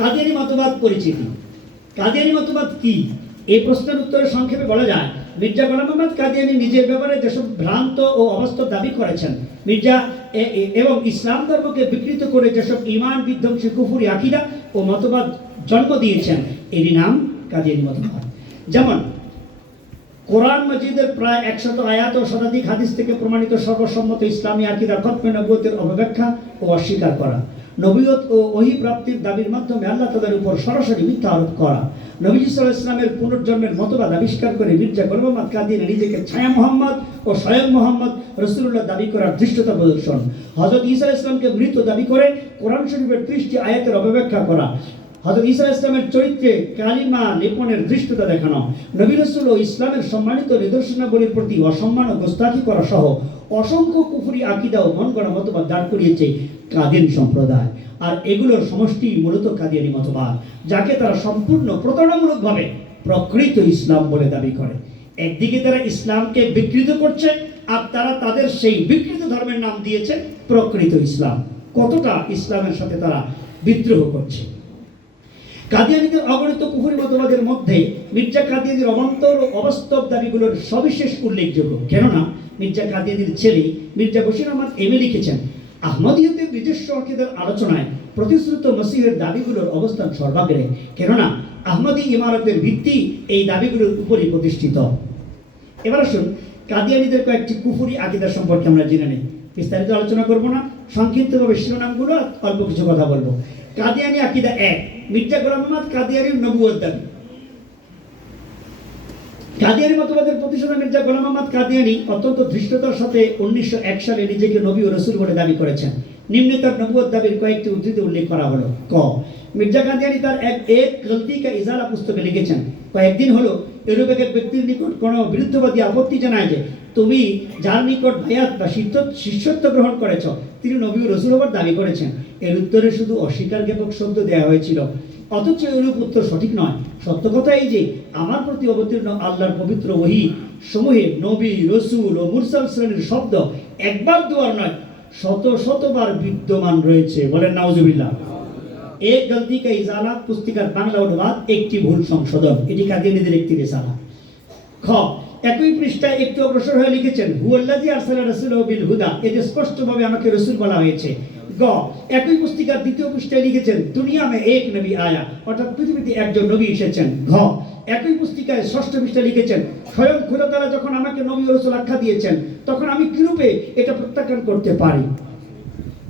কাদিয়ানি মতবাদ পরিচিতি কাদিয়ানি মতবাদ কি? এই প্রশ্নের উত্তরে সংক্ষেপে বলা যায়, মির্জা গোলাম মোহাম্মদ কাদিয়ানি নিজের ব্যাপারে যেসব ভ্রান্ত ও অবাস্তব দাবি করেছেন, মির্জা এবং ইসলাম ধর্মকে বিকৃত করে যেসব ইমান বিধ্বংসী কুফুরি আকিদা ও মতবাদ জন্ম দিয়েছেন, এরই নাম কাদিয়ানি মতবাদ। যেমন, কোরআন মজিদের প্রায় একশত আয়াত ও শতাধিক হাদিস থেকে প্রমাণিত সর্বসম্মত ইসলামী আকিদা খতমে নবুয়তের অপব্যাখ্যা ও অস্বীকার করা। নবীয়ত ও ওহি প্রাপ্তির দাবির মাধ্যমে আল্লাহ তাদের উপর সরাসরি মিথ্যা আরোপ করা। নবী সাল ইসলামের পুনর্জন্মের মতবাদ আবিষ্কার করে মির্জা গোলাম কাদিনে নিজেকে ছায়া মোহাম্মদ ও স্বয়ং মোহাম্মদ রসুল্লাহ দাবি করার ধৃষ্টতা প্রদর্শন। হজরত ইসা ইসলামকে মৃত দাবি করে কোরআন শরীফের ত্রিশটি আয়াতের অপব্যাখ্যা করা। হজরত ইসা ইসলামের চরিত্রে কালিমা লেপনের দৃষ্টতা দেখানো, নবী রসুল ও ইসলামের সম্মানিত নিদর্শনাবলীর প্রতি অসম্মান ও গোস্তাখি করা সহ অসংখ্য কুফুরি আকিদা ও মন গড়া মতবাদ দাঁড় করিয়েছে কাদিন সম্প্রদায়। আর এগুলোর সমষ্টি মূলত কাদিয়ানি মতবাদ, যাকে তারা সম্পূর্ণ প্রতারণামূলকভাবে প্রকৃত ইসলাম বলে দাবি করে। একদিকে তারা ইসলামকে বিকৃত করছে, আর তারা তাদের সেই বিকৃত ধর্মের নাম দিয়েছে প্রকৃত ইসলাম। কতটা ইসলামের সাথে তারা বিদ্রোহ করছে? কাদিয়ানিদের অগণিত কুহুরি মতবাদের মধ্যে মির্জা কাদিয়ানির অবান্তর ও অবাস্তব দাবিগুলোর সবিশেষ উল্লেখযোগ্য। কেননা, মির্জা কাদিয়ানির ছেলে মির্জা বশির আহমদ এমএ লিখেছেন আহমদীয়তের নিজস্ব আকিদের আলোচনায় প্রতিশ্রুত মসিহের দাবিগুলোর অবস্থান সর্বাগ্রে। কেননা, আহমদী ইমারতের ভিত্তি এই দাবিগুলোর উপরই প্রতিষ্ঠিত। এবার আসুন কাদিয়ানিদের কয়েকটি কুফুরি আকিদা সম্পর্কে আমরা জেনে নিই। বিস্তারিত আলোচনা করব না, সংক্ষিপ্তভাবে শিরোনামগুলো, অল্প কিছু কথা বলব। কাদিয়ানি আকিদা এক মির্জা গোলাম মোহাম্মদ কাদিয়ারির নবুয়ত দাবি। কাদিয়ানি মতবাদের প্রতিষ্ঠাতা মির্জা গোলাম মোহাম্মদ কাদিয়ানি অত্যন্ত ধৃষ্টতার সাথে উনিশশো এক সালে নিজেকে নবী ও রসুল বলে দাবি করেছেন। নিম্নে তার নবুয়ত দাবির কয়েকটি উদ্ধৃতি উল্লেখ করা হলো। ক, মির্জা কাদিয়ানি তার এক এক গলতি কা ইজালা পুস্তকে লিখেছেন। কয়েকদিন হলো এরূপ এক ব্যক্তির নিকট কোনো বিরুদ্ধবাদী আপত্তি জানায় যে তুমি যার নিকট ভায়াত বা শিষ্য- শিষ্যত্ব গ্রহণ করেছ, তিনি নবী রসুল হবার দাবি করেছেন। এর উত্তরে শুধু অস্বীকার জ্ঞাপক শব্দ দেওয়া হয়েছিল। অথচ এরূপ উত্তর সঠিক নয়। সত্য কথা এই যে, আমার প্রতি অবতীর্ণ আল্লাহর পবিত্র ওহি সমূহে নবী, রসুল ও মুরসাল শ্রেণির শব্দ একবার দুয়ার নয়, শত শতবার বিদ্যমান রয়েছে। বলেন, নাউজুবিল্লাহ। এক গলতি কা ইজালা পুস্তিকার বাংলা অনুবাদ, একটি ভুল সংশোধন। এটি কাদিয়ানিদের একটি রেসালা। খ, একই পৃষ্ঠায় একটু অগ্রসর হয়ে লিখেছেন হুয়াল্লাজি আরসালা রাসূলুহু বিল হুদা। এতে স্পষ্টভাবে আমাকে রসুল বলা হয়েছে। গ, একই পুস্তিকার দ্বিতীয় পৃষ্ঠায় লিখেছেন, দুনিয়া মে এক নবী আয়া। অর্থাৎ পৃথিবীতে একজন নবী এসেছেন। ঘ, একই পুস্তিকায় ষষ্ঠ পৃষ্ঠা লিখেছেন, স্বয়ং খোদা তাআলা যখন আমাকে নবী রসুল আখ্যা দিয়েছেন, তখন আমি কিরূপে এটা প্রত্যাখ্যান করতে পারি?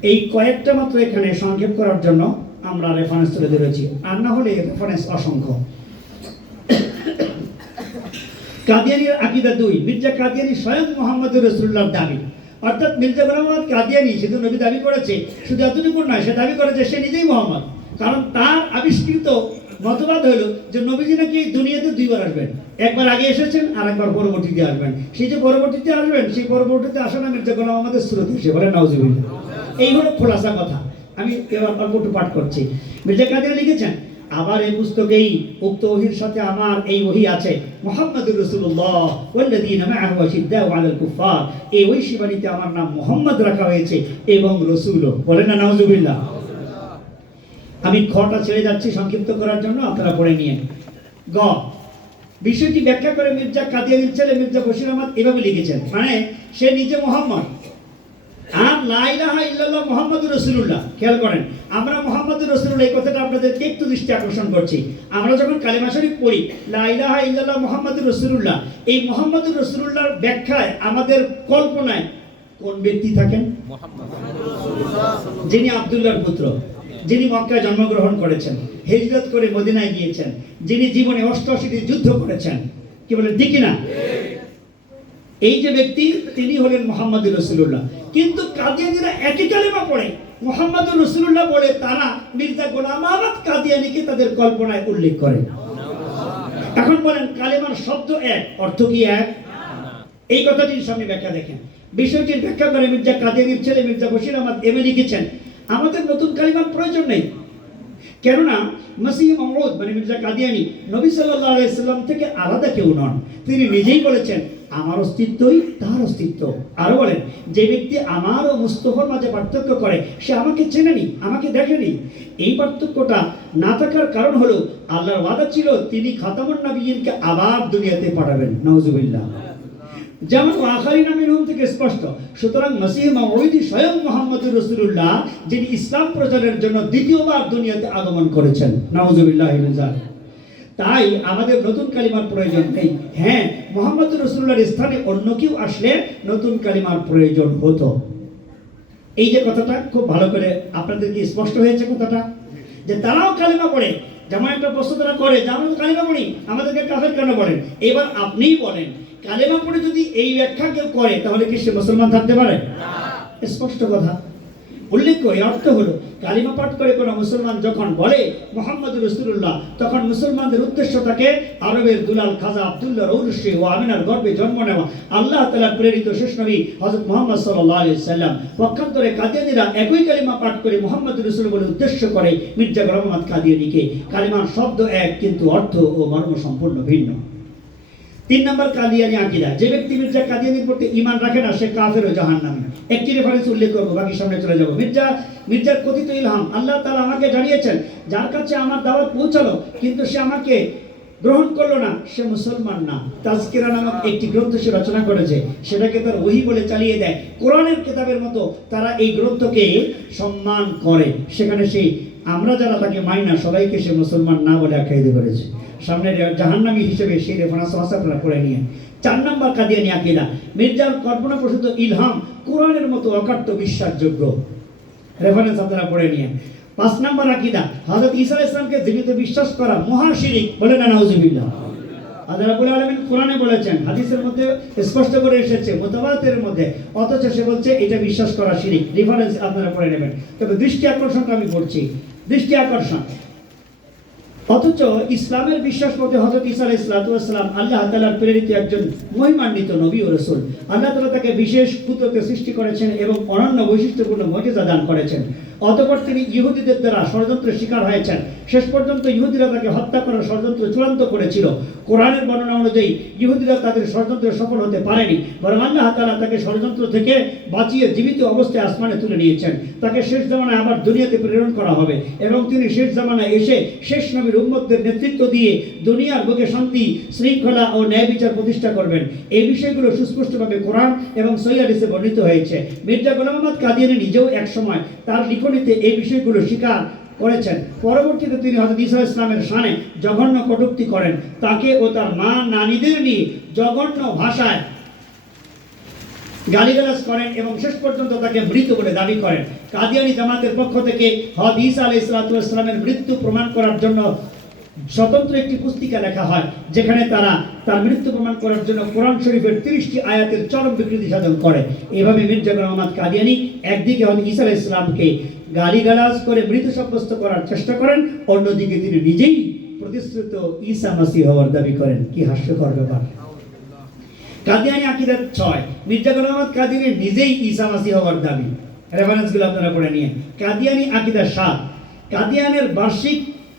এই কয়েকটা মাত্র এখানে সংক্ষেপ করার জন্য আমরা রেফারেন্স তুলে ধরেছি। আর না হলে রেফারেন্স অসংখ্য। কাদিয়ানির আকিদা দুই, মির্জা কাদিয়ানি স্বয়ং মোহাম্মদ রসুল্লাহর দাবি। অর্থাৎ মির্জা মোহাম্মদ কাদিয়ানি সে তো নবী দাবি করেছে, শুধু এতটুকু নয়, সে দাবি করেছে সে নিজেই মোহাম্মদ। কারণ তার আবিষ্কৃত মতবাদ হলো যে নবীজি নাকি দুনিয়াতে দুইবার আসবেন। একবার আগে এসেছেন আর একবার পরবর্তীতে আসবেন। সেই যে পরবর্তীতে আসবেন, সেই পরবর্তীতে আসা না মির্জা গোলাম মোহাম্মদের স্রোত এসে বলে, নাউজুবিল্লাহ। এই হলো খোলাসা কথা। আমি এবার অল্প একটু পাঠ করছি। মির্জা কাদির লিখেছেন, আবার এই পুস্তকেই উক্ত ওহির সাথে আমার এই ওহি আছে। মুহাম্মদুর রাসূলুল্লাহ ওয়াল্লাযীনা মাআহু আশিদ্দাউ আলাল কুফার এই ওই শিবানীতে আমার নাম মোহাম্মদ রাখা হয়েছে এবং রসুলও। বলেন না, নাউজুবিল্লাহ। আমি খটা ছেড়ে যাচ্ছি সংক্ষিপ্ত করার জন্য, আপনারা পড়ে নিয়ে। গ, বিষয়টি ব্যাখ্যা করে মির্জা কাদিয়ানির ছেলে মির্জা বশির আহমদ এভাবে লিখেছেন মানে সে নিজে মোহাম্মদ। আর লাইলাহা ইল্লাল্লাহ মোহাম্মদুর রসুল্লাহ খেয়াল করেন আমরা মোহাম্মদুর রসুল্লাহ এই কথাটা আপনাদেরকে একটু দৃষ্টি আকর্ষণ করছি। আমরা যখন কালিমা শরীফ পড়ি লাইলাহা ইল্লাল্লাহ মোহাম্মদুর রসুল্লাহ এই মোহাম্মদুর রসুল্লাহর ব্যাখ্যায় আমাদের কল্পনায় কোন ব্যক্তি থাকেন? যিনি আব্দুল্লাহর পুত্র যিনি মক্কায় জন্মগ্রহণ করেছেন হেজরত করে মদিনায় গিয়েছেন যিনি জীবনে অষ্টআশিটি যুদ্ধ করেছেন। কি বলে ঠিক না এই যে ব্যক্তি, তিনি হলেন মোহাম্মদ রসুল্লাহ কিন্তু কাদিয়ানিরা একই কালেমা পড়ে। মোহাম্মদ রসুল্লাহ বলে, তারা মির্জা গোলাম আহমদ কাদিয়ানিকে তাদের কল্পনায় উল্লেখ করে। এখন বলেন, কালেমার শব্দ এক, অর্থ কি এক? এই কথাটির সামনে ব্যাখ্যা দেখেন। বিষয়টির ব্যাখ্যা করে মির্জা কাদিয়ানির ছেলে মির্জা বশির আহমদ এমএ লিখেছেন, আমাদের নতুন কালিমার প্রয়োজন নেই। কেননা মসিহ মহম্মদ মানে মির্জা কাদিয়ানি নবী সাল্লাল্লাহু আলাইহি সাল্লাম থেকে আলাদা কেউ নন। তিনি নিজেই বলেছেন, আমার অস্তিত্বই তার অস্তিত্ব। আরও বলেন, যে ব্যক্তি আমার ও মুস্তফার মাঝে পার্থক্য করে, সে আমাকে চেনেনি, আমাকে দেখেনি। এই পার্থক্যটা না থাকার কারণ হলো, আল্লাহর ওয়াদা ছিল, তিনি খাতামুন নবীনকে আবার দুনিয়াতে পাঠাবেন নওজুবিল্লাহ যেমন আখারি নাম থেকে স্পষ্ট। সুতরাং মসিহ মাউদি স্বয়ং মোহাম্মদ রসুল্লাহ যিনি ইসলাম প্রচারের জন্য দ্বিতীয়বার দুনিয়াতে আগমন করেছেন। নওজুবিল্লাহ তাই আমাদের নতুন কালিমার প্রয়োজন নেই। হ্যাঁ মোহাম্মদ রসুল্লাহর স্থানে অন্য কেউ আসলে নতুন কালিমার প্রয়োজন হতো। এই যে কথাটা, খুব ভালো করে আপনাদের কি স্পষ্ট হয়েছে কথাটা, যে তারাও কালিমা পড়ে যেমন একটা প্রশ্ন তারা করে যে আমরা তো কালিমা পড়ি আমাদেরকে কাফের কেন বলেন? এবার আপনিই বলেন কালেমা পড়ে যদি এই ব্যাখ্যা কেউ করে তাহলে কি সে মুসলমান থাকতে পারে? স্পষ্ট কথা। উল্লেখ্য, এর অর্থ হলো, কালিমা পাঠ করে কোনো মুসলমান যখন বলে মোহাম্মদ রসুল্লাহ তখন মুসলমানদের উদ্দেশ্য থাকে আরবের দুলাল খাজা আবদুল্লাহ রৌরশে ও আমিনার গর্বে জন্ম নেওয়া। আল্লাহ তালা প্রেরিত শেষ নবী হজরত মোহাম্মদ সাল্লাহ সাল্লাম পক্ষান্তরে কাদিয়ানিরা একই কালিমা পাঠ করে মোহাম্মদ রসুল বলে উদ্দেশ্য করে মির্জা মোহাম্মদ কাদিয়ানিকে কালিমার শব্দ এক, কিন্তু অর্থ ও মর্ম সম্পূর্ণ ভিন্ন। তিন নম্বর কাদিয়ানি আকিদা। যে ব্যক্তি মির্জা কাদিয়ানির প্রতি ইমান রাখে না, সে কাফের ও জাহান নামে একটি রেফারেন্স উল্লেখ করব, বাকি সামনে চলে যাব। মির্জা, মির্জার কথিত ইলহাম, আল্লাহ তাআলা আমাকে জানিয়েছেন, যার কাছে আমার দাওয়াত পৌঁছালো, কিন্তু সে আমাকে গ্রহণ করল না, সে মুসলমান না। তাজকিরা নামক একটি গ্রন্থ সে রচনা করেছে। সেটাকে তার ওহি বলে চালিয়ে দেয়। কোরআনের কিতাবের মতো তারা এই গ্রন্থকে সম্মান করে। সেখানে সেই আমরা যারা তাকে মানি না, সবাইকে সে মুসলমান না বলে আখ্যায়িত করেছে। সামনে জাহান্নামী হিসেবে সেই রেফারেন্স আপনারা পড়ে নিয়ে। চার নম্বর কাদিয়ানি আকিদা। মির্জার কল্পনা প্রসূত ইলহাম কোরআনের মতো অকাট্য বিশ্বাসযোগ্য। রেফারেন্স আপনারা পড়ে নিয়ে। পাঁচ নম্বর আকিদা, হযরত ঈসা ইসলামকে সালামকে জীবিত বিশ্বাস করা মহাশিরিক বলে না নাউজুবিল্লাহ। আল্লাহ রাব্বুল আলামিন কোরআনে বলেছেন, হাদিসের মধ্যে স্পষ্ট করে এসেছে, মোতাবাতের মধ্যে, অথচ সে বলছে এটা বিশ্বাস করা শিরিক। রেফারেন্স আপনারা পড়ে নেবেন। তবে দৃষ্টি আকর্ষণটা আমি করছি দৃষ্টি আকর্ষণ। অথচ ইসলামের বিশ্বাস মতে হজরত ইসা সালাম আল্লাহ তাআলার প্রেরিত একজন মহিমান্বিত নবী ও রসুল। আল্লাহ তাআলা তাকে বিশেষ পুত্রকে সৃষ্টি করেছেন এবং অনন্য বৈশিষ্ট্যপূর্ণ মর্যাদা দান করেছেন। অতঃপর তিনি ইহুদিদের দ্বারা ষড়যন্ত্রের শিকার হয়েছেন। শেষ পর্যন্ত ইহুদিরা তাকে হত্যা করার ষড়যন্ত্র চূড়ান্ত করেছিল। কোরআনের বর্ণনা অনুযায়ী ইহুদিরা তাদের ষড়যন্ত্রে সফল হতে পারেনি, বরং আল্লাহ তাআলা তাকে ষড়যন্ত্র থেকে বাঁচিয়ে জীবিত অবস্থায় আসমানে তুলে নিয়েছেন। তাকে শেষ জামানায় আবার দুনিয়াতে প্রেরণ করা হবে এবং তিনি শেষ জামানায় এসে শেষ নবীর উম্মতদের নেতৃত্ব দিয়ে দুনিয়ার বুকে শান্তি, শৃঙ্খলা ও ন্যায় বিচার প্রতিষ্ঠা করবেন। এই বিষয়গুলো সুস্পষ্টভাবে কোরআন এবং সৈয়াদিসে বর্ণিত হয়েছে। মির্জা গোলাম মোহাম্মদ কাদিয়ানি নিজেও একসময় তার লিখনিতে এই বিষয়গুলো স্বীকার করেছেন। পরবর্তীতে তিনি হজরত ইসা ইসলামের সানে জঘন্য কটুক্তি করেন। তাকে ও তার মা নানিদের নিয়ে জঘন্য ভাষায় গালিগালাজ করেন এবং শেষ পর্যন্ত তাকে মৃত বলে দাবি করেন। কাদিয়ানি জামাতের পক্ষ থেকে হদ ঈসা আলাই ইসলামের মৃত্যু প্রমাণ করার জন্য স্বতন্ত্র একটি পুস্তিকা লেখা হয়, যেখানে তারা তার মৃত্যু প্রমাণ করার জন্য কোরআন শরীফের তিরিশটি আয়াতের চরম বিকৃতি সাধন করে। এভাবে মির্জা মোহাম্মদ কাদিয়ানি একদিকে হদ ঈসা আলাই ইসলামকে গালিগালাজ করে মৃত সাব্যস্ত করার চেষ্টা করেন, অন্যদিকে তিনি নিজেই প্রতিশ্রুত ঈসা মাসি হওয়ার দাবি করেন। কি হাস্যকর ব্যাপার। কাদিয়ানি আকিদার ছয়। মির্জা গোলাম আহমদ কাদিয়ানি নিজেই ঈসা মাসি হওয়ার দাবি। রেফারেন্সগুলো আপনারা পড়ে নিয়ে কাদিয়ানি আকিদার সাত। কাদিয়ানের বার্ষিক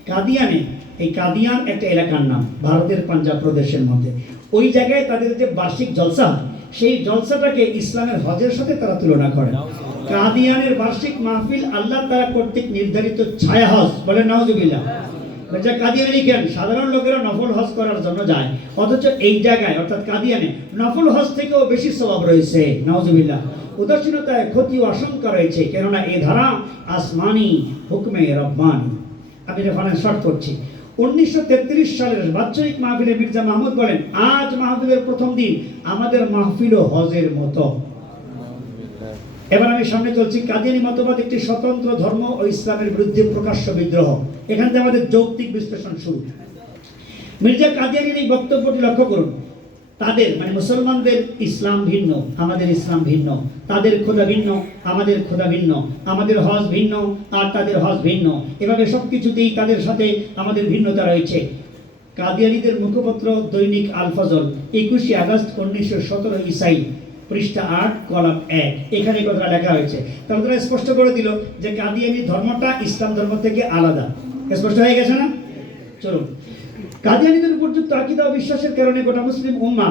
কাদিয়ানে, এই কাদিয়ান একটা এলাকার নাম, ভারতের পাঞ্জাব প্রদেশের মধ্যে। ওই জায়গায় তাদের যে বার্ষিক জলসা সেই জলসাটাকে ইসলামের হজের সাথে তারা তুলনা করে। কাদিয়ানের বার্ষিক মাহফিল আল্লাহ তারা কর্তৃক নির্ধারিত ছায়া হজ বলে নওয়াজুবিল্লাহ মির্জা কাদিয়ানি লিখেন সাধারণ লোকেরা নফল হজ করার জন্য যায়। অথচ এই জায়গায়, অর্থাৎ কাদিয়ানে, নফল হজ থেকেও বেশি স্বভাব রয়েছে। নওয়াজুবিল্লাহ উদাসীনতায় ক্ষতি আশঙ্কা রয়েছে, কেননা এ ধারা আসমানি, হুকমে রব্বানি। আমি রেফারেন্স শর্ট করছি। উনিশশো তেত্রিশ সালের বাৎসরিক মাহফিলে মির্জা মাহমুদ বলেন, আজ মাহফিলের প্রথম দিন আমাদের মাহফিল হজের মতো। এবার আমি সামনে চলছি কাদিয়ানি মতবাদ একটি স্বতন্ত্র ধর্ম ও ইসলামের বিরুদ্ধে প্রকাশ্য বিদ্রোহ। এখান থেকে আমাদের যৌক্তিক বিশ্লেষণ শুরু। মির্জা কাদিয়ানির এই বক্তব্যটি লক্ষ্য করুন। তাদের মানে মুসলমানদের ইসলাম ভিন্ন, আমাদের ইসলাম ভিন্ন। তাদের খোদা ভিন্ন, আমাদের খোদা ভিন্ন। আমাদের হজ ভিন্ন, আর তাদের হজ ভিন্ন। এভাবে সব কিছুতেই তাদের সাথে আমাদের ভিন্নতা রয়েছে। কাদিয়ানিদের মুখপত্র দৈনিক আল ফজল, একুশে আগস্ট উনিশশো সতেরো ইসাই। পৃষ্ঠা আট, কলাম এক। এখানে কথাটা লেখা হয়েছে। তাহলে তারা স্পষ্ট করে দিল যে কাদিয়ানি ধর্মটা ইসলাম ধর্ম থেকে আলাদা। স্পষ্ট হয়ে গেছে না? চলুন। কাদিয়ানিদের উপযুক্ত আকিদা বিশ্বাসের কারণে গোটা মুসলিম উম্মা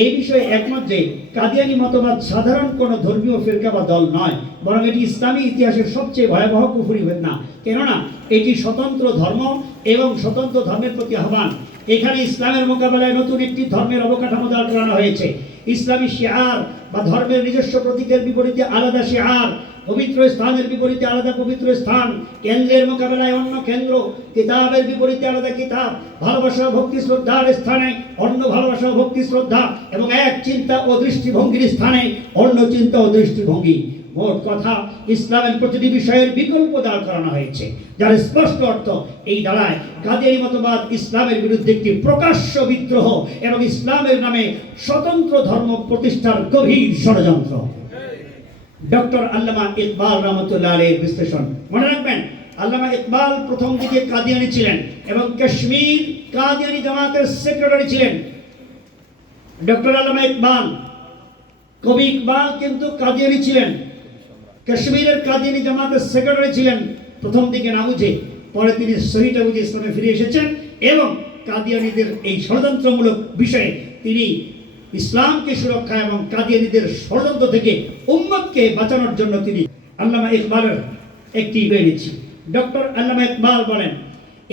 এই বিষয়ে একমত যে কাদিয়ানি মতবাদ সাধারণ কোনো ধর্মীয় ফিরকা বা দল নয়, বরং এটি ইসলামী ইতিহাসের সবচেয়ে ভয়াবহ কুফুরি না কেননা, এটি স্বতন্ত্র ধর্ম এবং স্বতন্ত্র ধর্মের প্রতি আহ্বান। এখানে ইসলামের মোকাবেলায় নতুন একটি ধর্মের অবকাঠামো দাঁড় করানো হয়েছে। ইসলামী শিয়ার বা ধর্মের নিজস্ব প্রতীকের বিপরীতে আলাদা শিয়ার, পবিত্র স্থানের বিপরীতে আলাদা পবিত্র স্থান, কেন্দ্রের মোকাবেলায় অন্য কেন্দ্র, কিতাবের বিপরীতে আলাদা কিতাব, ভালোবাসা ভক্তি শ্রদ্ধার স্থানে অন্য ভালোবাসা ভক্তি শ্রদ্ধা এবং এক চিন্তা ও দৃষ্টিভঙ্গির স্থানে অন্য চিন্তা ও দৃষ্টিভঙ্গি। মোট কথা, ইসলামের প্রতিটি বিষয়ের বিকল্প দাঁড় করানো হয়েছে, যার স্পষ্ট অর্থ এই দাঁড়ায় কাদিয়ানি মতবাদ ইসলামের বিরুদ্ধে একটি প্রকাশ্য বিদ্রোহ এবং ইসলামের নামে স্বতন্ত্র ধর্ম প্রতিষ্ঠার গভীর ষড়যন্ত্র। ডক্টর আল্লামা ইকবাল রহমতুল্লাহ আলীর বিশ্লেষণ। মনে রাখবেন, আল্লামা ইকবাল প্রথম দিকে কাদিয়ানি ছিলেন এবং কাশ্মীর কাদিয়ানি জামাতের সেক্রেটারি ছিলেন। ডক্টর আল্লামা ইকবাল, কবি ইকবাল কিন্তু কাদিয়ানি ছিলেন। কাশ্মীরের কাদিয়ানি জামাতের সেক্রেটারি ছিলেন প্রথম দিকে না বুঝে, পরে তিনি সহিটা বুঝে ইসলামে ফিরে এসেছেন এবং কাদিয়ানিদের এই ষড়যন্ত্রমূলক বিষয়ে তিনি ইসলামকে সুরক্ষা এবং কাদিয়ানিদের ষড়যন্ত্র থেকে উম্মতকে বাঁচানোর জন্য তিনি আল্লামা ইকবালের একটি বেরিয়েছি ডক্টর আল্লামা ইকবাল বলেন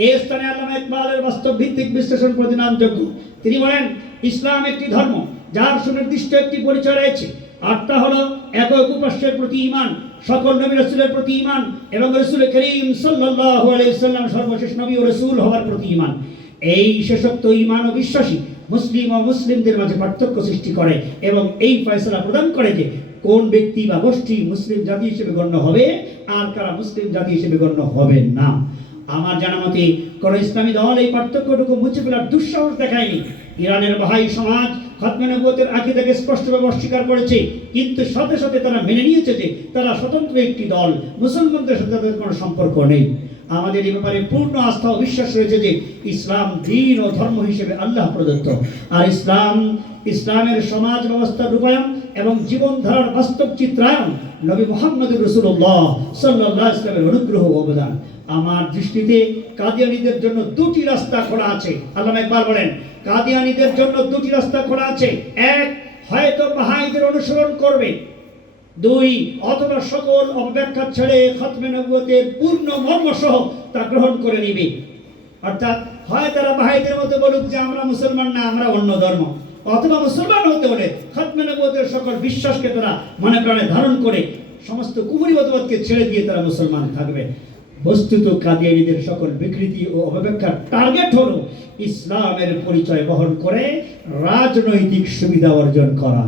এই স্থানে আল্লামা ইকবালের বাস্তব ভিত্তিক বিশ্লেষণ প্রতিনামযোগ্য তিনি বলেন, ইসলাম একটি ধর্ম, যার সুনির্দিষ্ট একটি পরিচয় রয়েছে। তা হলো একক উপাস্যের প্রতি ইমান সকল নবী রসুলের প্রতি ইমান এবং রসুল করিম সাল্লাল্লাহু আলাইহি সাল্লাম সর্বশেষ নবী ও রসুল হওয়ার প্রতি ইমান এই শেষোক্ত ইমান ও বিশ্বাসী মুসলিম ও মুসলিমদের মাঝে পার্থক্য সৃষ্টি করে এবং এই ফয়সলা প্রদান করে যে কোন ব্যক্তি বা গোষ্ঠী মুসলিম জাতি হিসেবে গণ্য হবে আর কারা মুসলিম জাতি হিসেবে গণ্য হবে না। আমার জানা মতে কোন ইসলামী দল এই পার্থক্যটুকু মুছে ফেলার দুঃসাহস দেখায়নি। ইরানের বাহাই সমাজ খতমে নবুয়তের আকিদাকে স্পষ্টভাবে অস্বীকার করেছে। কিন্তু সাথে সাথে তারা মেনে নিয়েছে যে তারা স্বতন্ত্র একটি দল। মুসলমানদের সাথে তাদের কোনো সম্পর্ক নেই। আমাদের এই ব্যাপারে পূর্ণ আস্থা ও বিশ্বাস রয়েছে যে ইসলাম দিন ও ধর্ম হিসেবে আল্লাহ প্রদত্ত। আর ইসলাম, ইসলামের সমাজ ব্যবস্থা রূপায়ণ এবং জীবনধারার বাস্তব চিত্রায়ন নবী মোহাম্মদ রসুল্লাহ সাল্লাহ ইসলামের অনুগ্রহ অবদান। আমার দৃষ্টিতে কাদিয়ানিদের জন্য দুটি রাস্তা খোলা আছে। আল্লাহ একবার বলেন, কাদিয়ানিদের জন্য দুটি রাস্তা খোলা আছে। এক, হয়তো বাহাইদের অনুসরণ করবে। দুই, অথবা সকল অপব্যাখ্যা ছেড়ে খতমে নবুয়তের পূর্ণ মর্মসহ তা গ্রহণ করে নিবে। অর্থাৎ, হয় তারা বাহাইদের মতো বলুক যে আমরা মুসলমান না, আমরা অন্য ধর্ম। অথবা মুসলমান হতে হলে খতমে নবুয়তের সকল বিশ্বাসকে তারা মনে প্রাণে ধারণ করে সমস্ত কুমুরি মতবাদকে ছেড়ে দিয়ে তারা মুসলমান থাকবে। বস্তুত কাদিয়ানিদের সকল বিকৃতি ও অপব্যাখ্যার টার্গেট হলো ইসলামের পরিচয় বহন করে রাজনৈতিক সুবিধা অর্জন করা।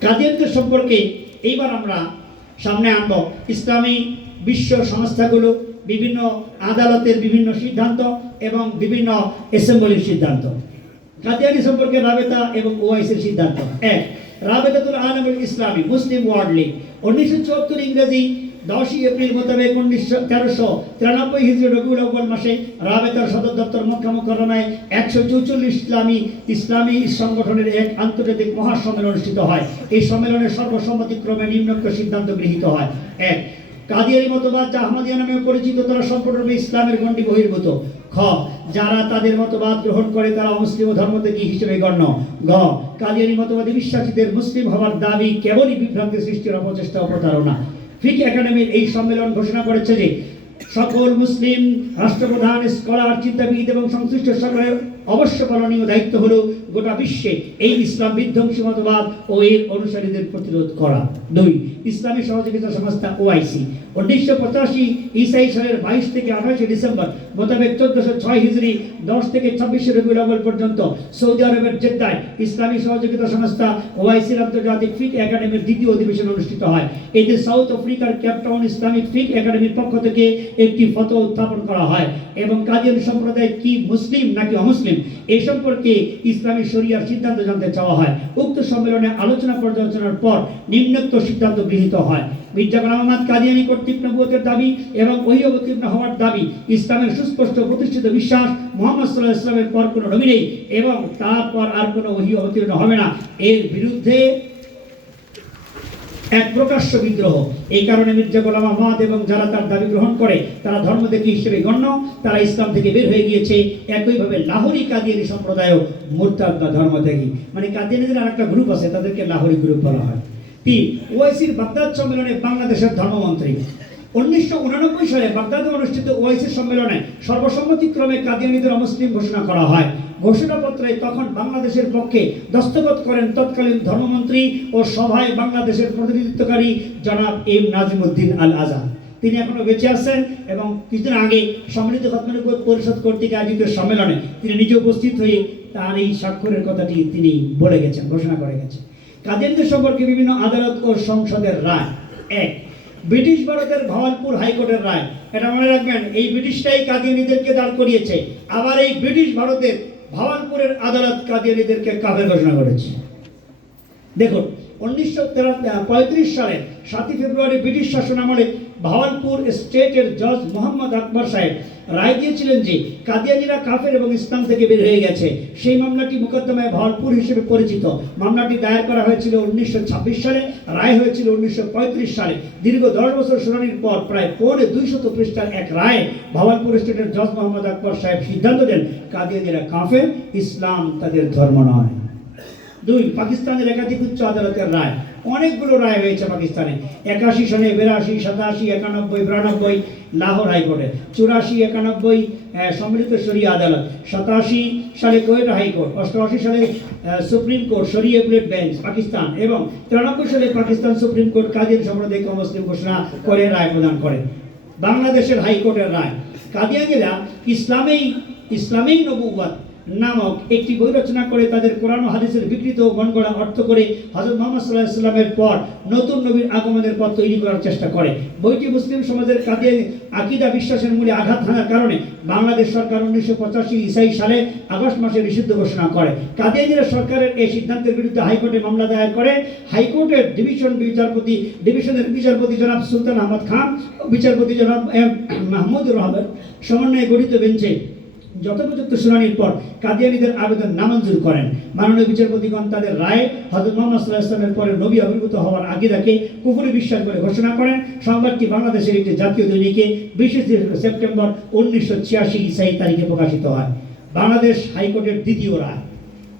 কাদিয়ানদের সম্পর্কে এইবার আমরা সামনে আনব। ইসলামী বিশ্ব সংস্থাগুলো, বিভিন্ন আদালতের বিভিন্ন সিদ্ধান্ত এবং বিভিন্ন অ্যাসেম্বলির সিদ্ধান্ত। কাদিয়ানি সম্পর্কে রাবেতা এবং ওআইসির সিদ্ধান্ত। এক, রাবেতাতুল আলমুল ইসলামী, মুসলিম ওয়ার্ল্ড লীগ উনিশশো চুয়াত্তর ইংরেজি, দশই এপ্রিল মোতাবেক উনিশশো তেরোশো তিরানব্বই হিজড়ি রবিউল আউ্বাল মাসে রাবেতার সদর দপ্তর মক্কা মুকাররমায় একশো চৌচল্লিশ ইসলামী ইসলামী সংগঠনের এক আন্তর্জাতিক মহাসম্মেলন অনুষ্ঠিত হয়। এই সম্মেলনে সর্বসম্মতিক্রমে নিম্নোক্ত সিদ্ধান্ত গৃহীত হয়। এক কাদিয়ারি মতবাদ যা আহমদিয়া নামে পরিচিত, তারা সম্পূর্ণরূপে ইসলামের গণ্ডি বহির্ভূত। খ, যারা তাদের মতবাদ গ্রহণ করে, তারা মুসলিম ধর্ম থেকে হিসেবে গণ্য? গ কাদিয়ারি মতবাদী বিশ্বাসীদের মুসলিম হওয়ার দাবি কেবলই বিভ্রান্তি সৃষ্টির অপচেষ্টা ও প্রতারণা। ফিক একাডেমির এই সম্মেলন ঘোষণা করেছে যে, সকল মুসলিম, রাষ্ট্রপ্রধান, স্কলার, চিন্তাবিদ এবং সংশ্লিষ্ট সকলের অবশ্য পালনীয় দায়িত্ব হলো গোটা বিশ্বে এই ইসলাম বিধ্বংসী মতবাদ ও এর অনুসারীদের প্রতিরোধ করা। দুই, ইসলামী সহযোগিতা সংস্থা ওআইসি। উনিশশো পঁচাশি ইসাই সালের বাইশ থেকে আঠাশে ডিসেম্বর মোতাবেক চোদ্দশো ছয় হিজড়ি দশ থেকে ছাব্বিশে রবিউল আউ্বাল পর্যন্ত সৌদি আরবের জেদ্দায় ইসলামী সহযোগিতা সংস্থা ওআইসির আন্তর্জাতিক ফিক একাডেমির দ্বিতীয় অধিবেশন অনুষ্ঠিত হয়। এতে সাউথ আফ্রিকার ক্যাপটাউন ইসলামিক ফিক একাডেমির পক্ষ থেকে একটি ফটো উত্থাপন করা হয় এবং কাদিয়ান সম্প্রদায় কি মুসলিম নাকি অমুসলিম এ সম্পর্কে ইসলামী শরিয়ার সিদ্ধান্ত জানতে চাওয়া হয়। উক্ত সম্মেলনে আলোচনা পর্যালোচনার পর নিম্নোক্ত সিদ্ধান্ত গৃহীত হয়। মির্জা গোলাম আহমদ কাদিয়ানি কর্তৃক নবুয়তের দাবি এবং ওহি অবতীর্ণ হওয়ার দাবি, ইসলামের সুস্পষ্ট প্রতিষ্ঠিত বিশ্বাস মোহাম্মদ সাল্লাহ ইসলামের পর কোনো নবী নেই এবং তারপর আর কোনো ওহি অবতীর্ণ হবে না। এর বিরুদ্ধে এক প্রকাশ্য বিদ্রোহ এই কারণে মির্জা গোলাম আহমদ এবং যারা তার দাবি গ্রহণ করে, তারা ধর্মত্যাগী হিসেবে গণ্য। তারা ইসলাম থেকে বের হয়ে গিয়েছে। একইভাবে লাহোরি কাদিয়ানি সম্প্রদায়ও মোরতাদ বা ধর্মত্যাগী। মানে কাদিয়ানিদের আর একটা গ্রুপ আছে, তাদেরকে লাহোরি গ্রুপ বলা হয়। তিন, ওয়াইসির বাগদাদ সম্মেলনে বাংলাদেশের ধর্মমন্ত্রী। উনিশশো উনানব্বই সালে বাগদাদে অনুষ্ঠিত ওয়াইসি সম্মেলনে সর্বসম্মতিক্রমে কাদিয়ানিদের অমুসলিম ঘোষণা করা হয়। ঘোষণাপত্রে তখন বাংলাদেশের পক্ষে দস্তখত করেন তৎকালীন ধর্মমন্ত্রী ও সভায় বাংলাদেশের প্রতিনিধিত্বকারী জনাব এম নাজিমুদ্দিন আল আজাদ তিনি এখনও বেঁচে আছেন এবং কিছুদিন আগে সম্মিলিত খতমানুগত পরিষদ কর্তৃক আয়োজিত সম্মেলনে তিনি নিজে উপস্থিত হয়ে তার এই স্বাক্ষরের কথাটি তিনি বলে গেছেন, ঘোষণা করে গেছেন। কাদিয়ানদের সম্পর্কে বিভিন্ন আদালত ও সংসদের রায়। এক ব্রিটিশ ভারতের ভাওয়ালপুর হাইকোর্টের রায়। এটা মনে রাখবেন, এই ব্রিটিশটাই কাদিয়ানিদেরকে দাঁড় করিয়েছে। আবার এই ব্রিটিশ ভারতের ভাওয়ালপুরের আদালত কাদিয়ানিদেরকে কাফের ঘোষণা করেছে। দেখুন, উনিশশো তেরো পঁয়ত্রিশ সালে সাতই ফেব্রুয়ারি ব্রিটিশ শাসন আমলে ভাওয়ালপুর স্টেটের জজ মোহাম্মদ আকবর সাহেব রায় দিয়েছিলেন যে কাদিয়ানিরা কাফের এবং ইসলাম থেকে বের হয়ে গেছে। সেই মামলাটি মোকদ্দমায় ভাওয়ালপুর হিসেবে পরিচিত। মামলাটি দায়ের করা হয়েছিল উনিশশো ছাব্বিশ সালে, রায় হয়েছিল উনিশশো পঁয়ত্রিশ সালে। দীর্ঘ দশ বছর শুনানির পর প্রায় পৌনে দুইশত পৃষ্ঠার এক রায়ে ভাওয়ালপুর স্টেটের জজ মোহাম্মদ আকবর সাহেব সিদ্ধান্ত দেন, কাদিয়ানিরা কাফের, ইসলাম তাদের ধর্ম নয়। দুই, পাকিস্তানের একাধিক উচ্চ আদালতের রায়। অনেকগুলো রায় হয়েছে পাকিস্তানে। একাশি সনে বিরাশি, সাতাশি, একানব্বই, বিরানব্বই লাহোর হাইকোর্টে। চুরাশি, একানব্বই সম্মিলিত শরিয়া আদালত। সাতাশি সালে কোয়েটা হাইকোর্ট, অষ্টআশি সালে সুপ্রিম কোর্ট, শরিয়া প্লেট বেঞ্চ, পাকিস্তান এবং তিরানব্বই সালে পাকিস্তান সুপ্রিম কোর্ট কাদের সম্প্রদায়কে অমুসলিম ঘোষণা করে রায় প্রদান করে। বাংলাদেশের হাইকোর্টের রায়। কাদিয়ানিরা ইসলামেই ইসলামেই নবুয়াত নামক একটি বই রচনা করে তাদের কোরআন হাদিসের বিকৃত গণগড়া অর্থ করে হজরত মোহাম্মদ সাল্লাহ সাল্লামের পর নতুন নবীর আগমনের পথ তৈরি করার চেষ্টা করে। বইটি মুসলিম সমাজের কাজে আকিদা বিশ্বাসের মূলে আঘাত হানার কারণে বাংলাদেশ সরকার উনিশশো পঁচাশি ইসাই সালে আগস্ট মাসে নিষিদ্ধ ঘোষণা করে। কাদিয়ানিরা সরকারের এই সিদ্ধান্তের বিরুদ্ধে হাইকোর্টে মামলা দায়ের করে। হাইকোর্টের ডিভিশন বিচারপতি, ডিভিশনের বিচারপতি জনাব সুলতান আহমদ খান বিচারপতি জনাব এম মাহমুদুর রহমান সমন্বয়ে গঠিত বেঞ্চে যথোপযুক্ত শুনানির পর কাদিয়ানিদের আবেদন নামঞ্জুর করেন। মাননীয় বিচারপতিগণ তাদের রায়ে হজরত মোহাম্মদ সাল্লাহ ইসলামের পরে নবী আবির্ভূত হওয়ার আগিদাকে কুফুরি বিশ্বাস করে ঘোষণা করেন। সংবাদটি বাংলাদেশের একটি জাতীয় দৈনিকে বিশে সেপ্টেম্বর উনিশশো ছিয়াশি ইসাই তারিখে প্রকাশিত হয়। বাংলাদেশ হাইকোর্টের দ্বিতীয় রায়।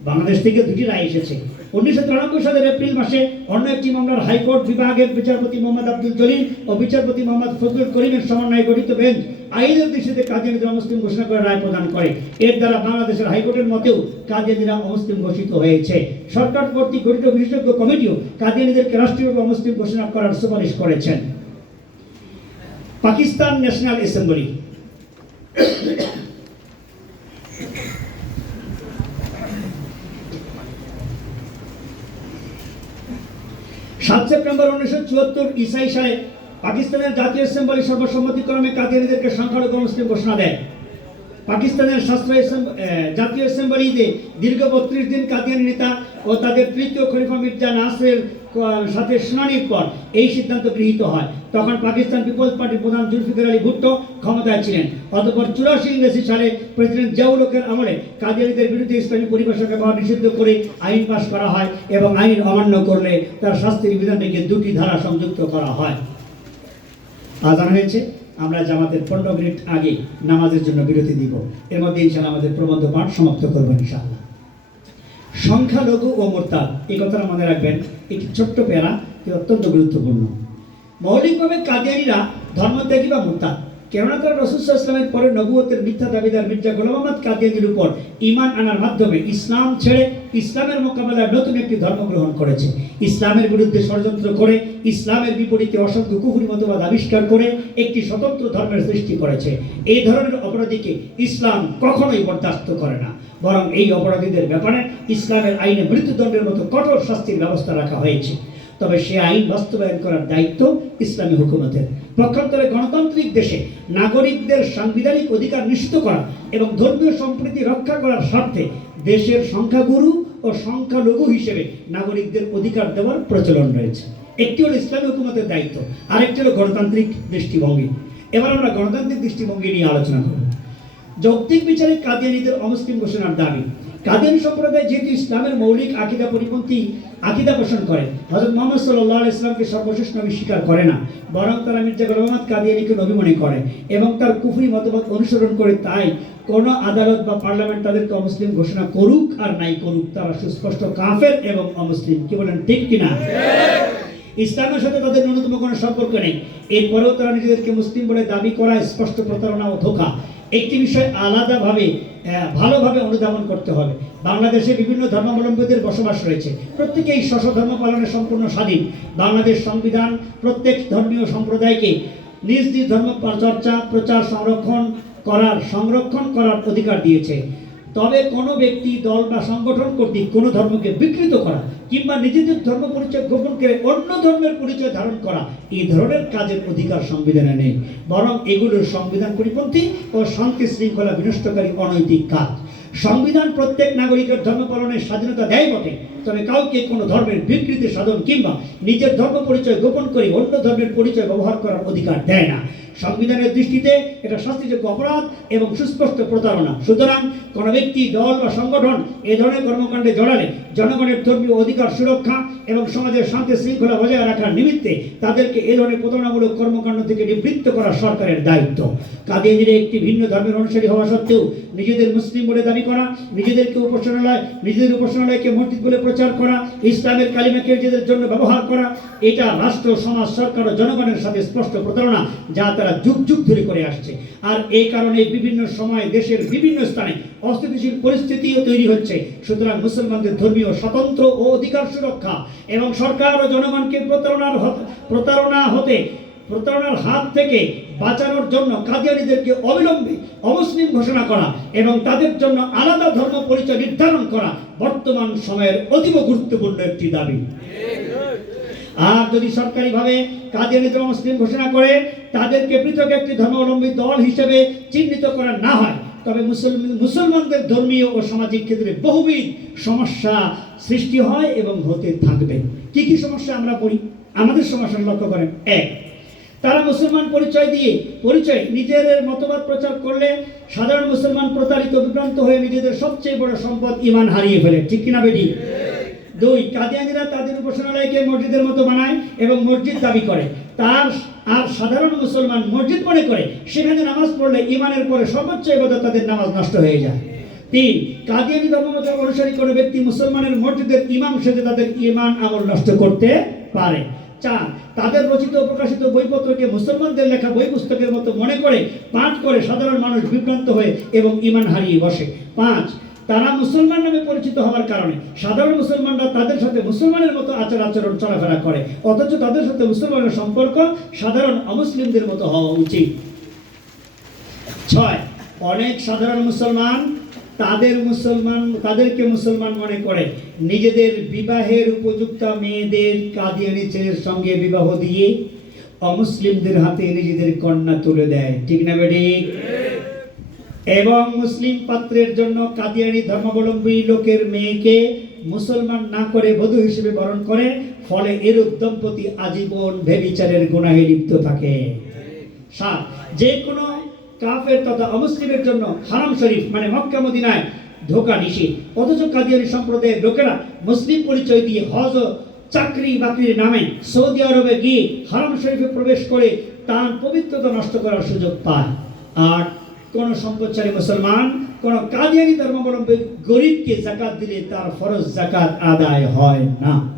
বাংলাদেশ থেকে দুটি রায় এসেছে। উনিশশো তিরানব্বই সালের এপ্রিল মাসে অন্য একটি মামলার হাইকোর্ট বিভাগের বিচারপতি মোহাম্মদ আব্দুল জলিল ও বিচারপতি মোহাম্মদ ফজলুল করিমের সমন্বয়ে গঠিত বেঞ্চ আইনের দৃষ্টিতে কাদিয়ানিদের অমুসলিম ঘোষণা করে রায় প্রদান করে। এর দ্বারা বাংলাদেশের হাইকোর্টের মতেও কাদিয়ানিরা অমুসলিম ঘোষিত হয়েছে। সরকার কর্তৃক গঠিত বিশেষজ্ঞ কমিটিও কাদিয়ানিদেরকে রাষ্ট্রীয়ভাবে অমুসলিম ঘোষণা করার সুপারিশ করেছেন। Pakistan national assembly. সাত সেপ্টেম্বর উনিশশো চুয়াত্তর ইসাই সাহেব পাকিস্তানের জাতীয় অ্যাসেম্বলি সর্বসম্মতিক্রমে কাদিয়ানিদেরকে সংখ্যালঘু মুসলিম ঘোষণা দেন পাকিস্তানের শাস্ত্র জাতীয় অ্যাসেম্বলিতে দীর্ঘ বত্রিশ দিন কাদিয়ানি নেতা ও তাদের তৃতীয় খলিফা মির্জা নাসের সাথে শুনানির পর এই সিদ্ধান্ত গৃহীত হয়। তখন পাকিস্তান পিপলস পার্টির প্রধান জুলফিকার আলী ভুট্টো ক্ষমতায় ছিলেন। অতঃপর চুরাশি ইংরেজি সালে প্রেসিডেন্ট জিয়াউলকের আমলে কাদিয়ানিদের বিরুদ্ধে ইসলামী পরিভাষা ব্যবহার নিষিদ্ধ করে আইন পাশ করা হয় এবং আইন অমান্য করলে তার শাস্তির বিধানটিকে দুটি ধারা সংযুক্ত করা হয়। আজান হয়েছে, আমরা জামাতের পনেরো মিনিট আগে নামাজের জন্য বিরতি দিব। এর মধ্যে ইনশাল্লাহ আমাদের প্রবন্ধ পাঠ সমাপ্ত করব ইনশাআল্লাহ। সংখ্যালঘু ও মোর্তাদ, এই কথাটা মনে রাখবেন, একটি ছোট্ট প্যারা এটি অত্যন্ত গুরুত্বপূর্ণ। মৌলিকভাবে কাদিয়ানিরা ধর্মত্যাগী বা মোরতাদ। কেননা তারা ইসলামের পরে নবুয়তের মিথ্যা দাবিদার মির্জা গোলাম আহমদ কাদিয়ানির উপর ইমান আনার মাধ্যমে ইসলাম ছেড়ে ইসলামের মোকাবেলায় নতুন একটি ধর্ম গ্রহণ করেছে। ইসলামের বিরুদ্ধে ষড়যন্ত্র করে, ইসলামের বিপরীতে অসংখ্য কুহুরি মতবাদ আবিষ্কার করে একটি স্বতন্ত্র ধর্মের সৃষ্টি করেছে। এই ধরনের অপরাধীকে ইসলাম কখনোই বরদাস্ত করে না। বরং এই অপরাধীদের ব্যাপারে ইসলামের আইনে মৃত্যুদণ্ডের মতো কঠোর শাস্তির ব্যবস্থা রাখা হয়েছে। তবে সে আইন বাস্তবায়ন করার দায়িত্ব ইসলামী হুকুমতের। পক্ষান্তরে গণতান্ত্রিক দেশে নাগরিকদের সাংবিধানিক অধিকার নিশ্চিত করা এবং ধর্মীয় সম্প্রীতি রক্ষা করার স্বার্থে দেশের সংখ্যাগুরু ও সংখ্যালঘু হিসেবে নাগরিকদের অধিকার দেওয়ার প্রচলন রয়েছে। একটি হলো ইসলামী হুকুমতের দায়িত্ব, আরেকটি হলো গণতান্ত্রিক দৃষ্টিভঙ্গি। এবার আমরা গণতান্ত্রিক দৃষ্টিভঙ্গি নিয়ে আলোচনা করব। যৌক্তিক বিচারে কাদিয়ানিদের অমুসলিম ঘোষণার দাবি, কাদিয়ানি সম্প্রদায় যেহেতু ইসলামের মৌলিক আকিদা পরিপন্থী আকিদা পোষণ করে হজরত মোহাম্মদ সাল্লাহ ইসলামকে সর্বশেষ নবী স্বীকার করে না, বরং তারা মির্জা গোলাম মোহাম্মদ কাদিয়ানিকে নবী মনে করে এবং তার কুফরি মতবাদ অনুসরণ করে তাই কোন আদালত বা পার্লামেন্ট তাদেরকে অমুসলিম ঘোষণা করুক আর নাই করুক, তারা সুস্পষ্ট কাফের এবং অমুসলিম। কি বলেন, ঠিক কিনা? ইসলামের সাথে তাদের ন্যূনতম কোনো সম্পর্ক নেই। এরপরেও তারা নিজেদেরকে মুসলিম বলে দাবি করা স্পষ্ট প্রতারণা ও ধোকা। একটি বিষয় আলাদাভাবে ভালোভাবে অনুধাবন করতে হবে। বাংলাদেশে বিভিন্ন ধর্মাবলম্বীদের বসবাস রয়েছে। প্রত্যেকেই স্ব ধর্ম পালনে সম্পূর্ণ স্বাধীন। বাংলাদেশ সংবিধান প্রত্যেক ধর্মীয় সম্প্রদায়কে নিজ নিজ ধর্ম চর্চা, প্রচার, সংরক্ষণ করার সংরক্ষণ করার অধিকার দিয়েছে। তবে কোনো ব্যক্তি, দল বা সংগঠন কর্তৃক কোনো ধর্মকে বিকৃত করা কিংবা নিজেদের ধর্ম পরিচয় গোপন করে অন্য ধর্মের পরিচয় ধারণ করা এই ধরনের কাজের অধিকার সংবিধানে নেই। বরং এগুলোর সংবিধান পরিপন্থী ও শান্তি শৃঙ্খলা বিনষ্টকারী অনৈতিক কাজ। সংবিধান প্রত্যেক নাগরিকের ধর্ম পালনের স্বাধীনতা দেয় বটে। তবে কাউকে কোনো ধর্মের বিকৃতি সাধন কিংবা নিজের ধর্ম পরিচয় গোপন করে অন্য ধর্মের পরিচয় ব্যবহার করার অধিকার দেয় না। সংবিধানের দৃষ্টিতে এটা শাস্তিযোগ্য অপরাধ এবং সুস্পষ্ট প্রতারণা। সুতরাং কোনো ব্যক্তি, দল বা সংগঠন এ ধরনের কর্মকাণ্ডে জড়ালে জনগণের ধর্মীয় অধিকার সুরক্ষা এবং সমাজের শান্তি শৃঙ্খলা বজায় রাখার নিমিত্তে তাদেরকে এ ধরনের প্রতারণামূলক কর্মকাণ্ড থেকে নিবৃত্ত করা সরকারের দায়িত্ব। কাদিয়ানিরা একটি ভিন্ন ধর্মের অনুসারী হওয়া সত্ত্বেও নিজেদের মুসলিম বলে দাবি করা, নিজেদেরকে উপাসনালয় নিজেদের উপাসনালয়কে মসজিদ বলে প্রচার করা, ইসলামের কালিমাকে নিজেদের জন্য ব্যবহার করা, এটা রাষ্ট্র, সমাজ, সরকার ও জনগণের সাথে স্পষ্ট প্রতারণা, যা তারা যুগ যুগ ধরে করে আসছে। আর এই কারণে বিভিন্ন সময় দেশের বিভিন্ন স্থানে অস্থিতিশীল পরিস্থিতিও তৈরি হচ্ছে। সুতরাং মুসলমানদের ধর্মীয় স্বতন্ত্র ও অধিকার সুরক্ষা এবং সরকার ও জনগণকে প্রতারণার প্রতারণা হতে প্রতারণার হাত থেকে বাঁচানোর জন্য কাদিয়ানিদেরকে অবিলম্বে অমুসলিম ঘোষণা করা এবং তাদের জন্য আলাদা ধর্ম পরিচয় নির্ধারণ করা বর্তমান সময়ের অতীব গুরুত্বপূর্ণ একটি দাবি। আর যদি সরকারিভাবে কাদিয়ানিদের মুসলিম ঘোষণা করে তাদেরকে পৃথক একটি ধর্মাবলম্বী দল হিসেবে চিহ্নিত করা না হয়, তবে মুসলমান মুসলমানদের ধর্মীয় ও সামাজিক ক্ষেত্রে বহুবিধ সমস্যা সৃষ্টি হয় এবং হতে থাকবে। কি কি সমস্যা আমরা পড়ি? আমাদের সমস্যা লক্ষ্য করেন। এক, তারা মুসলমান পরিচয় দিয়ে, পরিচয়, নিজের মতবাদ প্রচার করলে সাধারণ মুসলমান প্রতারিত, বিভ্রান্ত হয়ে নিজেদের সবচেয়ে বড় সম্পদ ইমান হারিয়ে ফেলে। ঠিক কিনা বেটি? দুই, কাদিয়ানিরা তাদের উপাসনালয়কে মসজিদের মতো বানায় এবং মসজিদ দাবি করে। তার আর সাধারণ মুসলমান মসজিদ মনে করে, সেখানে নামাজ পড়লে ইমানের পরে সর্বোচ্চ এবাদত তাদের নামাজ নষ্ট হয়ে যায়। তিন, কাদিয়ানি ধর্মমত অনুসারী কোনো ব্যক্তি মুসলমানের মসজিদের ইমাম সেজে তাদের ইমান আমল নষ্ট করতে পারে। চার, তাদের রচিত প্রকাশিত বইপত্রকে মুসলমানদের লেখা বই পুস্তকের মতো মনে করে, পাঠ করে সাধারণ মানুষ বিভ্রান্ত হয়ে এবং ইমান হারিয়ে বসে। পাঁচ তারা মুসলমান নামে পরিচিত হওয়ার কারণে সাধারণ মুসলমানরা তাদের সাথে মুসলমানের মতো আচার আচরণ চলাফেরা করে। অথচ তাদের সাথে মুসলমানের সম্পর্ক সাধারণ অমুসলিমদের মতো হওয়া উচিত। ছয়, অনেক সাধারণ মুসলমান তাদের মুসলমান, তাদেরকে মুসলমান মনে করে। নিজেদের বিবাহের উপযুক্ত মেয়েদের কাদিয়ানি ছেলের সঙ্গে বিবাহ দিয়ে অমুসলিমদের হাতে নিজেদের কন্যা তুলে দেয়। ঠিক না বেটি? এবং মুসলিম পাত্রের জন্য কাদিয়ানি ধর্মাবলম্বী লোকের মেয়েকে মুসলমান না করে বধূ হিসেবে বরণ করে, ফলে এরূপ দম্পতি আজীবন ভেবিচারের গুনাহে লিপ্ত থাকে। সাত, যে কোনো কাফের তথা অমুসলিমের জন্য হারাম শরীফ মানে মক্কা মদিনায় ধোকা নিষেধ। অথচ কাদিয়ানি সম্প্রদায়ের লোকেরা মুসলিম পরিচয় দিয়ে হজ চাকরি বাকরির নামে সৌদি আরবে গিয়ে হারাম শরীফে প্রবেশ করে তার পবিত্রতা নষ্ট করার সুযোগ পায়। আর কোন সম্পদশালী মুসলমান, কোন কাদিয়ানি ধর্মাবলম্বী গরিবকে জাকাত দিলে তার ফরজ জাকাত আদায় হয় না।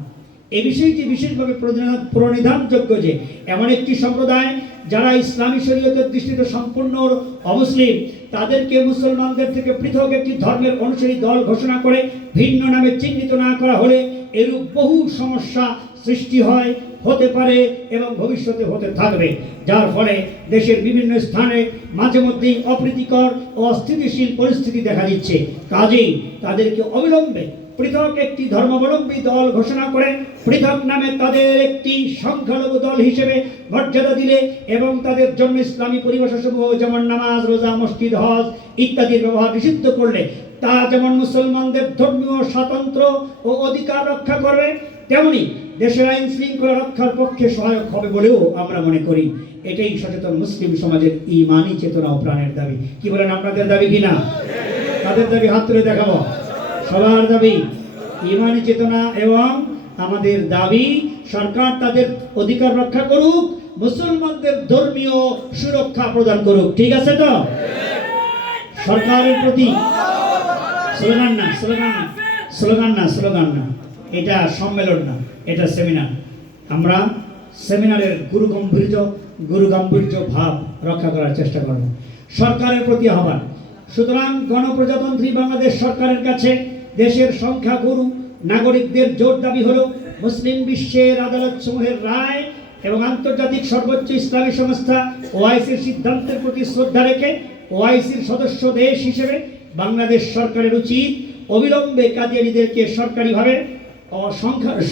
এ বিষয়টি বিশেষভাবে প্রণিধান- প্রণিধানযোগ্য যে এমন একটি সম্প্রদায় যারা ইসলামী শরীয়তের দৃষ্টিতে সম্পূর্ণ অমুসলিম, তাদেরকে মুসলমানদের থেকে পৃথক একটি ধর্মের অনুসারী দল ঘোষণা করে ভিন্ন নামে চিহ্নিত না করা হলে এরূপ বহু সমস্যা সৃষ্টি হয়। হতে পারে এবং ভবিষ্যতে হতে থাকবে। যার ফলে দেশের বিভিন্ন স্থানে মাঝে মধ্যেই অপ্রীতিকর ও অস্থিতিশীল পরিস্থিতি দেখা দিচ্ছে। কাজেই তাদেরকে অবিলম্বে পৃথক একটি ধর্মাবলম্বী দল ঘোষণা করে পৃথক নামে তাদের একটি সংখ্যালঘু দল হিসেবে মর্যাদা দিলে এবং তাদের জন্য ইসলামী পরিভাষাসমূহ যেমন নামাজ, রোজা, মসজিদ, হজ ইত্যাদির ব্যবহার নিষিদ্ধ করলে তা যেমন মুসলমানদের ধর্মীয় স্বাতন্ত্র ও অধিকার রক্ষা করবে তেমনি দেশের আইন শৃঙ্খলা রক্ষার পক্ষে সহায়ক হবে বলেও আমরা মনে করি। এটাই সচেতন মুসলিম সমাজের ইমানি চেতনা ও প্রাণের দাবি। কি বলেন আপনাদের দাবি কিনা? তাদের দাবি হাত তুলে দেখাবো। সবার দাবি ইমানি চেতনা এবং আমাদের দাবি সরকার তাদের অধিকার রক্ষা করুক মুসলমানদের ধর্মীয় সুরক্ষা প্রদান করুক। ঠিক আছে তো? সরকারের প্রতি স্লোগান না স্লোগান না স্লোগান না স্লোগান না। এটা সম্মেলন না, এটা সেমিনার আমরা সেমিনারের গুরু গম্ভীর্য, গুরু গাম্ভীর্য ভাব রক্ষা করার চেষ্টা করব। সরকারের প্রতি আহ্বান। সুতরাং গণপ্রজাতন্ত্রী বাংলাদেশ সরকারের কাছে দেশের সংখ্যাগুরু নাগরিকদের জোর দাবি হলো মুসলিম বিশ্বের আদালত সমূহের রায় এবং আন্তর্জাতিক সর্বোচ্চ ইসলামী সংস্থা ওআইসির সিদ্ধান্তের প্রতি শ্রদ্ধা রেখে ওআইসির সদস্য দেশ হিসেবে বাংলাদেশ সরকারের উচিত অবিলম্বে কাদিয়ানিদেরকে সরকারিভাবে সংখ্যা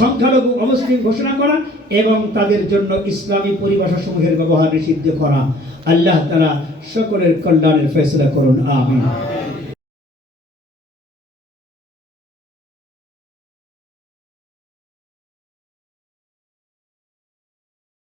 সংখ্যালঘু অমুসলিম ঘোষণা করা এবং তাদের জন্য ইসলামী পরিভাষা সমূহের ব্যবহার নিষিদ্ধ করা। আল্লাহ তারা সকলের কল্যাণের ফেসলা করুন, আমিন।